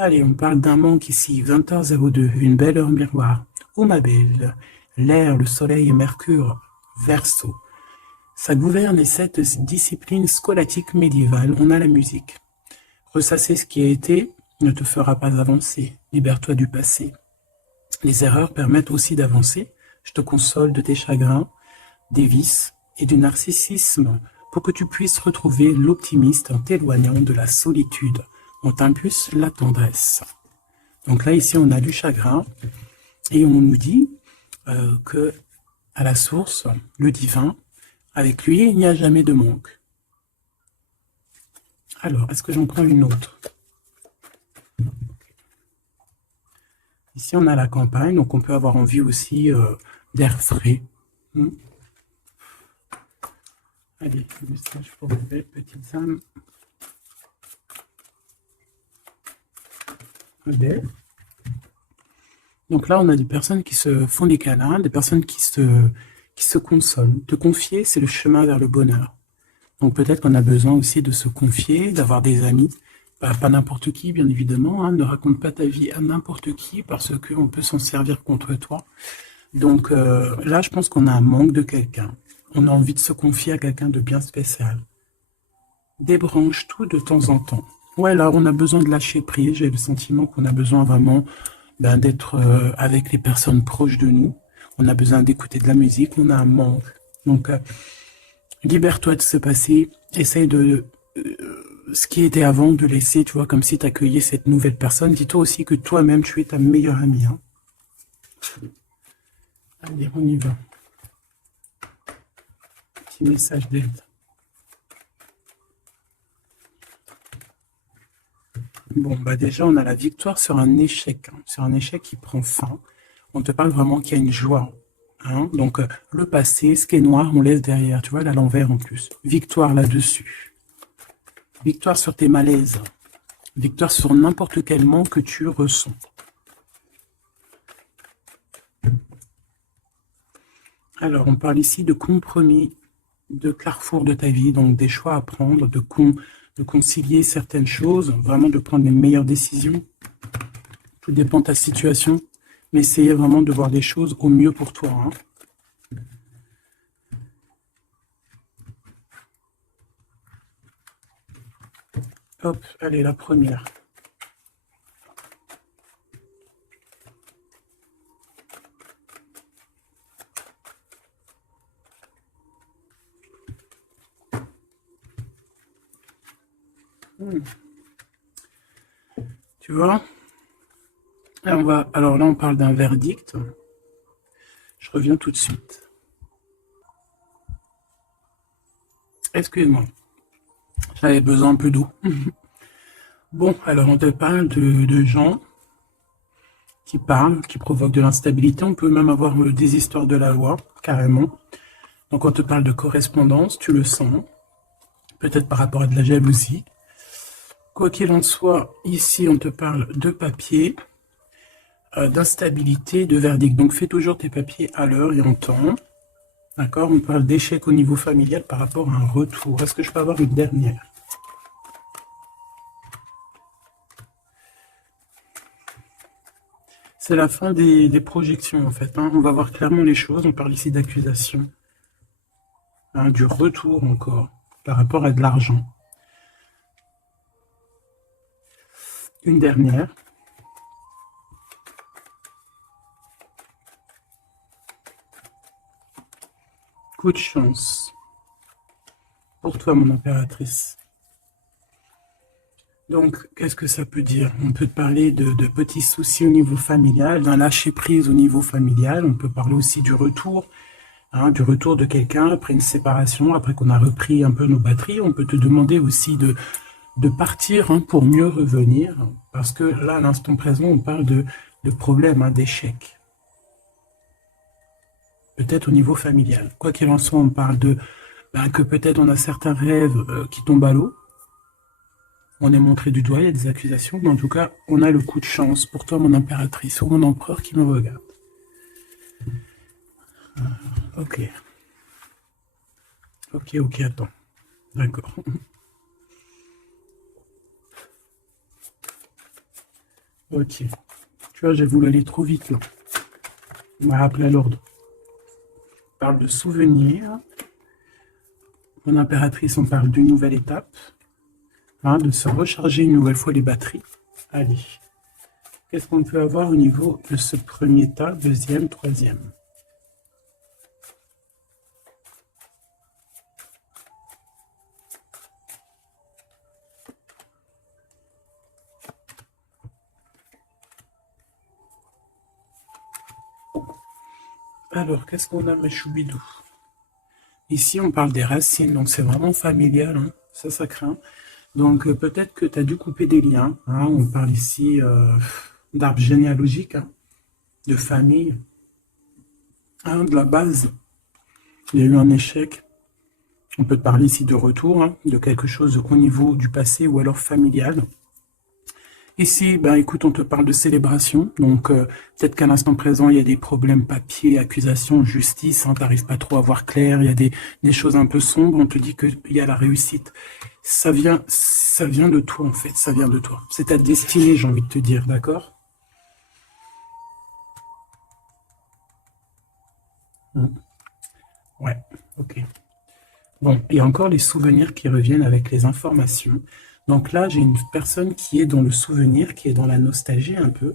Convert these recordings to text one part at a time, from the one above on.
Allez, on parle d'un manque ici, 20h02, une belle heure miroir. Oh ma belle, l'air, le soleil et Mercure, Verseau. Ça gouverne cette discipline scolastique médiévale, on a la musique. Ressasser ce qui a été ne te fera pas avancer, libère-toi du passé. Les erreurs permettent aussi d'avancer, je te console de tes chagrins, des vices et du narcissisme pour que tu puisses retrouver l'optimiste en t'éloignant de la solitude. On t'impulse la tendresse. Donc là, ici, on a du chagrin et on nous dit que à la source, le divin, avec lui, il n'y a jamais de manque. Alors, est-ce que j'en prends une autre? Ici, on a la campagne, donc on peut avoir envie aussi d'air frais. Allez, message pour les belles petites âmes. Donc là, on a des personnes qui se font des câlins, des personnes qui se consolent. Te confier, c'est le chemin vers le bonheur. Donc peut-être qu'on a besoin aussi de se confier, d'avoir des amis. Pas n'importe qui, bien évidemment. Hein, ne raconte pas ta vie à n'importe qui parce qu'on peut s'en servir contre toi. Donc là, je pense qu'on a un manque de quelqu'un. On a envie de se confier à quelqu'un de bien spécial. Débranche tout de temps en temps. Ouais, là, on a besoin de lâcher prise. J'ai le sentiment qu'on a besoin vraiment d'être avec les personnes proches de nous. On a besoin d'écouter de la musique. On a un manque. Donc, libère-toi de ce passé. Essaye de... ce qui était avant, de laisser, tu vois, comme si tu accueillais cette nouvelle personne. Dis-toi aussi que toi-même, tu es ta meilleure amie. Hein. Allez, on y va. Petit message d'aide. Bon, bah déjà, on a la victoire sur un échec. Hein, sur un échec qui prend fin. On te parle vraiment qu'il y a une joie. Hein, donc, le passé, ce qui est noir, on laisse derrière. Tu vois, là, l'envers en plus. Victoire là-dessus. Victoire sur tes malaises. Victoire sur n'importe quel manque que tu ressens. Alors, on parle ici de compromis, de carrefour de ta vie, donc des choix à prendre, de concilier certaines choses, vraiment de prendre les meilleures décisions. Tout dépend de ta situation, mais essayez vraiment de voir les choses au mieux pour toi. Hein. Hop, allez, la première. Tu vois? Alors là, on parle d'un verdict. Je reviens tout de suite. Excuse-moi, j'avais besoin un peu d'eau. Bon, alors on te parle de gens qui parlent, qui provoquent de l'instabilité. On peut même avoir des histoires de la loi, carrément. Donc on te parle de correspondance, tu le sens. Peut-être par rapport à de la jalousie. Quoi qu'il en soit, ici on te parle de papier, d'instabilité, de verdict. Donc fais toujours tes papiers à l'heure et en temps. D'accord? On parle d'échec au niveau familial par rapport à un retour. Est-ce que je peux avoir une dernière? C'est la fin des projections en fait. Hein. On va voir clairement les choses. On parle ici d'accusation. Hein, du retour encore par rapport à de l'argent. Une dernière. Coup de chance. Pour toi, mon impératrice. Donc, qu'est-ce que ça peut dire? On peut parler de petits soucis au niveau familial, d'un lâcher-prise au niveau familial. On peut parler aussi du retour, hein, du retour de quelqu'un après une séparation, après qu'on a repris un peu nos batteries. On peut te demander aussi de partir hein, pour mieux revenir. Parce que là, à l'instant présent, on parle de problèmes, hein, d'échecs. Peut-être au niveau familial. Quoi qu'il en soit, on parle de que peut-être on a certains rêves qui tombent à l'eau. On est montré du doigt, il y a des accusations, mais en tout cas, on a le coup de chance pour toi, mon impératrice, ou mon empereur qui me regarde. Ok. Ok, attends. D'accord. Ok. Tu vois, j'ai voulu aller trop vite là. On m'a rappelé à l'ordre. On parle de souvenirs. En impératrice, on parle d'une nouvelle étape. Hein, de se recharger une nouvelle fois les batteries. Allez. Qu'est-ce qu'on peut avoir au niveau de ce premier tas, deuxième, troisième? Alors, qu'est-ce qu'on a, mes choubidous? Ici, on parle des racines, donc c'est vraiment familial, hein. Ça craint. Donc, peut-être que tu as dû couper des liens, hein. On parle ici d'arbre généalogique, hein, de famille, hein, de la base. Il y a eu un échec. On peut te parler ici de retour, hein, de quelque chose au niveau du passé ou alors familial. Ici, ben, écoute, on te parle de célébration. Donc, peut-être qu'à l'instant présent, il y a des problèmes papier, accusations, justice. Hein, tu n'arrives pas trop à voir clair. Il y a des choses un peu sombres. On te dit qu'il y a la réussite. Ça vient de toi, en fait. Ça vient de toi. C'est ta destinée, j'ai envie de te dire, d'accord? Ouais, ok. Bon, et encore les souvenirs qui reviennent avec les informations. Donc là, j'ai une personne qui est dans le souvenir, qui est dans la nostalgie un peu.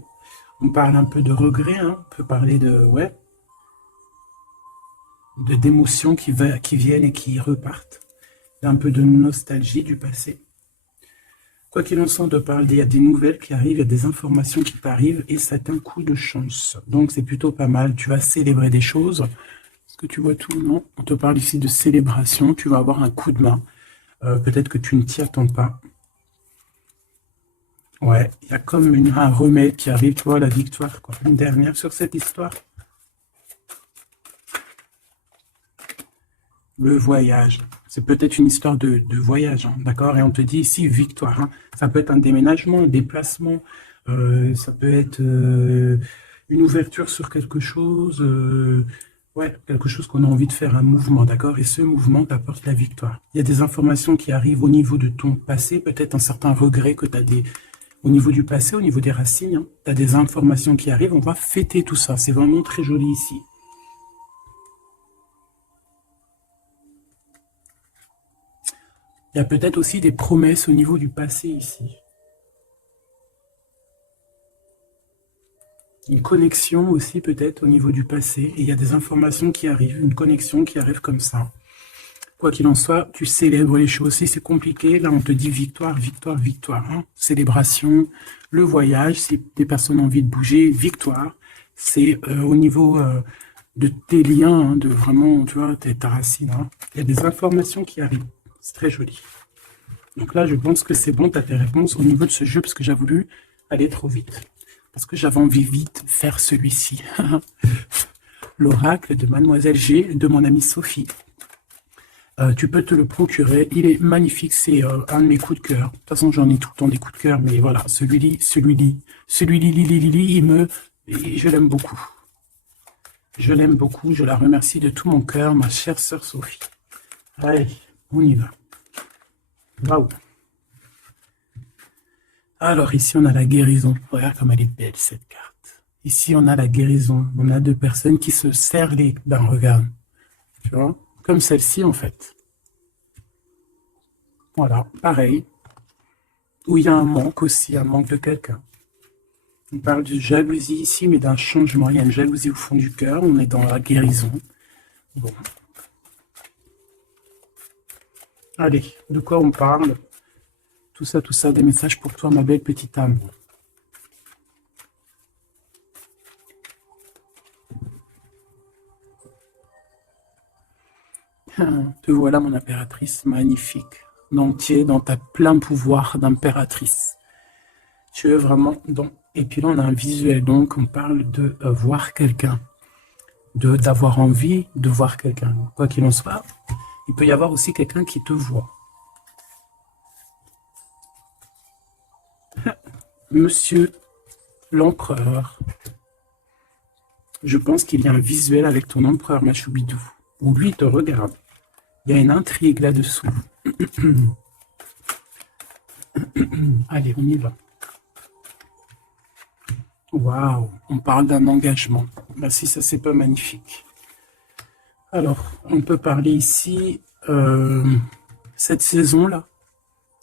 On parle un peu de regret, hein. On peut parler de, ouais, d'émotions qui viennent et qui repartent. Un peu de nostalgie du passé. Quoi qu'il en soit, on te parle, il y a des nouvelles qui arrivent, il y a des informations qui t'arrivent et c'est un coup de chance. Donc c'est plutôt pas mal. Tu vas célébrer des choses. Est-ce que tu vois tout? Non. On te parle ici de célébration. Tu vas avoir un coup de main. Peut-être que tu ne t'y attends pas. Ouais, il y a comme un remède qui arrive, tu vois, la victoire, quoi. Une dernière sur cette histoire. Le voyage. C'est peut-être une histoire de voyage, hein, d'accord? Et on te dit ici victoire, hein. Ça peut être un déménagement, un déplacement, ça peut être une ouverture sur quelque chose, ouais, quelque chose qu'on a envie de faire, un mouvement, d'accord? Et ce mouvement t'apporte la victoire. Il y a des informations qui arrivent au niveau de ton passé, peut-être un certain regret que tu as au niveau du passé, au niveau des racines, hein, tu as des informations qui arrivent, on va fêter tout ça. C'est vraiment très joli ici. Il y a peut-être aussi des promesses au niveau du passé ici. Une connexion aussi peut-être au niveau du passé. Et il y a des informations qui arrivent, une connexion qui arrive comme ça. Quoi qu'il en soit, tu célèbres les choses. Si c'est compliqué, là on te dit victoire, victoire, victoire, hein. Célébration, le voyage, si des personnes ont envie de bouger, victoire. C'est au niveau de tes liens, hein, de vraiment, tu vois, ta racine, hein. Il y a des informations qui arrivent. C'est très joli. Donc là, je pense que c'est bon, tu as tes réponses au niveau de ce jeu, parce que j'ai voulu aller trop vite. Parce que j'avais envie vite de faire celui-ci. L'oracle de Mademoiselle G, de mon amie Sophie. Tu peux te le procurer. Il est magnifique. C'est un de mes coups de cœur. De toute façon, j'en ai tout le temps des coups de cœur, mais voilà, celui-là, je l'aime beaucoup. Je l'aime beaucoup. Je la remercie de tout mon cœur, ma chère sœur Sophie. Allez, on y va. Waouh. Alors ici, on a la guérison. Regarde comme elle est belle, cette carte. Ici, on a la guérison. On a deux personnes qui se serrent les dents. Regarde. Tu vois? Comme celle-ci, en fait. Voilà, pareil. Où il y a un manque aussi, un manque de quelqu'un. On parle de jalousie ici, mais d'un changement. Il y a une jalousie au fond du cœur. On est dans la guérison. Bon. Allez, de quoi on parle? Tout ça, des messages pour toi, ma belle petite âme. Te voilà, mon impératrice, magnifique. Donc, tu es dans ta plein pouvoir d'impératrice. Tu es vraiment dans... Et puis là, on a un visuel, donc on parle de voir quelqu'un, d'avoir envie de voir quelqu'un. Quoi qu'il en soit, il peut y avoir aussi quelqu'un qui te voit. Monsieur l'empereur. Je pense qu'il y a un visuel avec ton empereur, ma choubidou, où lui te regarde. Il y a une intrigue là-dessous. Allez, on y va. Waouh, on parle d'un engagement. Bah, si ça, c'est pas magnifique. Alors, on peut parler ici, cette saison-là.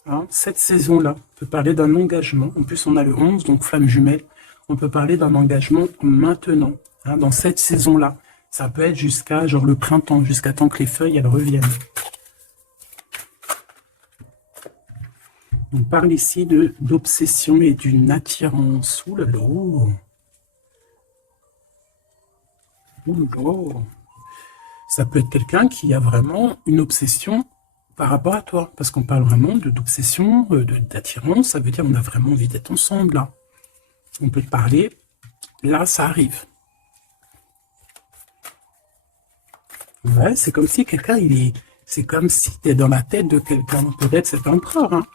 Hein, cette saison-là, on peut parler d'un engagement. En plus, on a le 11, donc flamme jumelle. On peut parler d'un engagement maintenant, hein, dans cette saison-là. Ça peut être jusqu'à genre le printemps, jusqu'à temps que les feuilles elles reviennent. On parle ici d'obsession et d'une attirance. Ouh là là. Ouh là là. Ça peut être quelqu'un qui a vraiment une obsession par rapport à toi. Parce qu'on parle vraiment d'obsession, d'attirance. Ça veut dire qu'on a vraiment envie d'être ensemble là. On peut te parler. Là, ça arrive. Ouais, c'est comme si quelqu'un, c'est comme si tu es dans la tête de quelqu'un. Peut-être c'est empereur, hein.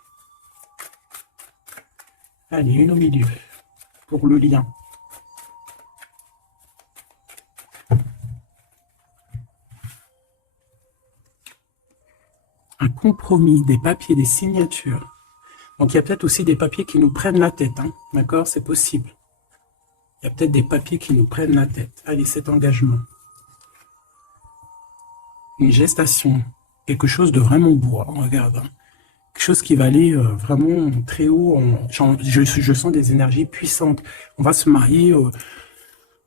Allez, une au milieu, pour le lien. Un compromis, des papiers, des signatures. Donc il y a peut-être aussi des papiers qui nous prennent la tête, hein. D'accord? C'est possible. Il y a peut-être des papiers qui nous prennent la tête. Allez, cet engagement. Une gestation. Quelque chose de vraiment beau, hein, regarde. Hein. Quelque chose qui va aller vraiment très haut. Je sens des énergies puissantes. On va se marier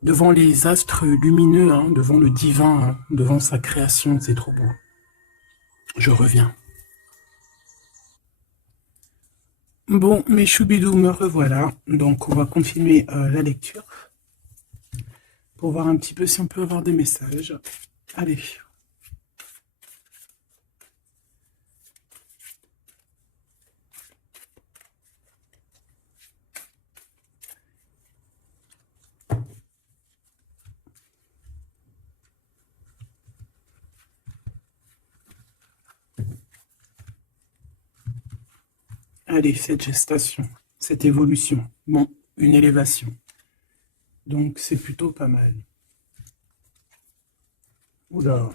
devant les astres lumineux, hein, devant le divin, hein, devant sa création. C'est trop beau. Je reviens. Bon, mes choubidous, me revoilà. Donc, on va continuer la lecture pour voir un petit peu si on peut avoir des messages. Allez. Allez, cette gestation, cette évolution. Bon, une élévation. Donc, c'est plutôt pas mal. Oula.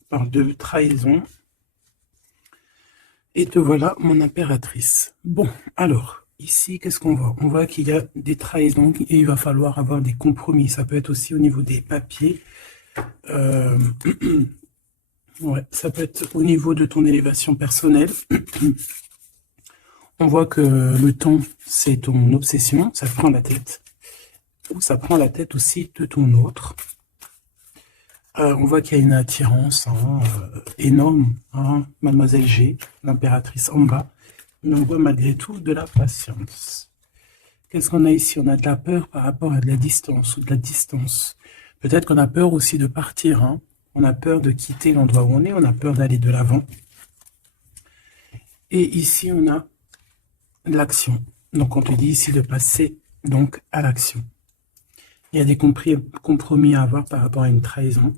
On parle de trahison. Et te voilà, mon impératrice. Bon, alors, ici, qu'est-ce qu'on voit? On voit qu'il y a des trahisons et il va falloir avoir des compromis. Ça peut être aussi au niveau des papiers. Ouais, ça peut être au niveau de ton élévation personnelle. On voit que le temps, c'est ton obsession, ça prend la tête. Ou ça prend la tête aussi de ton autre. On voit qu'il y a une attirance hein, énorme, hein, Mademoiselle G, l'impératrice en bas. Mais on voit malgré tout de la patience. Qu'est-ce qu'on a ici? On a de la peur par rapport à de la distance ou de la distance. Peut-être qu'on a peur aussi de partir. Hein. On a peur de quitter l'endroit où on est. On a peur d'aller de l'avant. Et ici, on a l'action. Donc, on te dit ici de passer donc à l'action. Il y a des compromis à avoir par rapport à une trahison.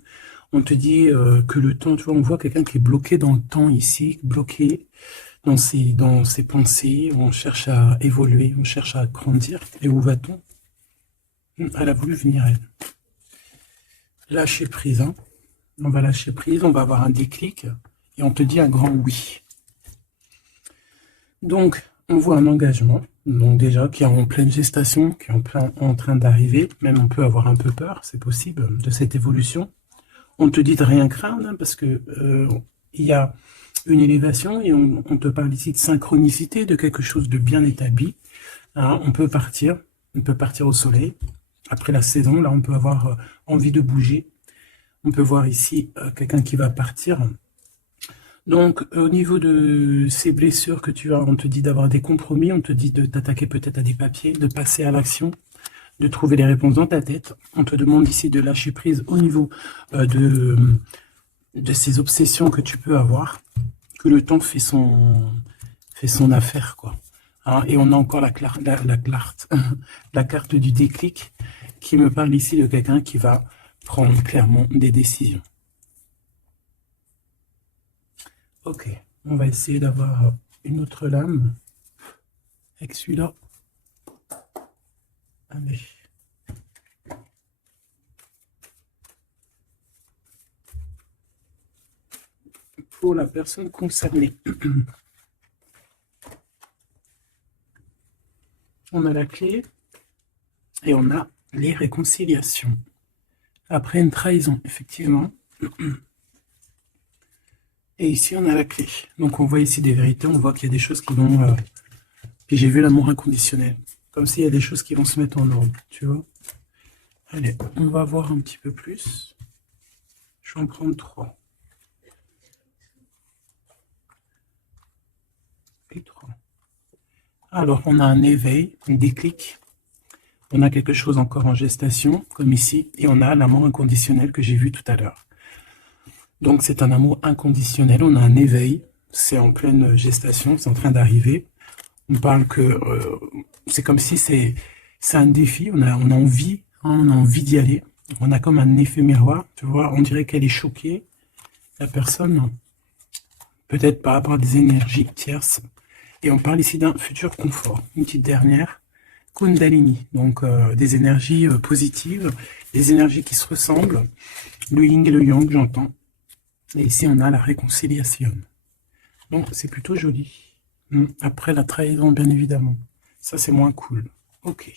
On te dit que le temps, tu vois, on voit quelqu'un qui est bloqué dans le temps ici, bloqué dans ses pensées. On cherche à évoluer, on cherche à grandir. Et où va-t-on? Elle a voulu venir, elle. Lâcher prise, hein. On va lâcher prise, on va avoir un déclic et on te dit un grand oui. Donc, on voit un engagement, donc déjà qui est en pleine gestation, qui est en train d'arriver. Même on peut avoir un peu peur, c'est possible, de cette évolution. On te dit de rien craindre, hein, parce que il y a une élévation et on te parle ici de synchronicité, de quelque chose de bien établi. Hein, on peut partir au soleil. Après la saison, là, on peut avoir envie de bouger. On peut voir ici quelqu'un qui va partir. Donc, au niveau de ces blessures que tu as, on te dit d'avoir des compromis, on te dit de t'attaquer peut-être à des papiers, de passer à l'action, de trouver les réponses dans ta tête. On te demande ici de lâcher prise au niveau de ces obsessions que tu peux avoir, que le temps fait son affaire, quoi. Hein, et on a encore la carte du déclic qui me parle ici de quelqu'un qui va prendre clairement des décisions. Ok, on va essayer d'avoir une autre lame avec celui-là. Allez. Pour la personne concernée. On a la clé et on a les réconciliations. Après une trahison, effectivement. Et ici, on a la clé. Donc, on voit ici des vérités. On voit qu'il y a des choses qui vont... Puis j'ai vu l'amour inconditionnel. Comme s'il y a des choses qui vont se mettre en ordre, tu vois. Allez, on va voir un petit peu plus. Je vais en prendre 3. Et 3. Alors, on a un éveil, un déclic. On a quelque chose encore en gestation, comme ici. Et on a l'amour inconditionnel que j'ai vu tout à l'heure. Donc, c'est un amour inconditionnel. On a un éveil. C'est en pleine gestation. C'est en train d'arriver. On parle que c'est comme si c'est un défi. On a envie. On a envie d'y aller. On a comme un effet miroir, tu vois, on dirait qu'elle est choquée, la personne, peut-être par rapport à des énergies tierces. Et on parle ici d'un futur confort. Une petite dernière, Kundalini, donc des énergies positives, des énergies qui se ressemblent, le yin et le yang, j'entends. Et ici, on a la réconciliation. Donc, c'est plutôt joli. Après la trahison, bien évidemment. Ça, c'est moins cool. Ok.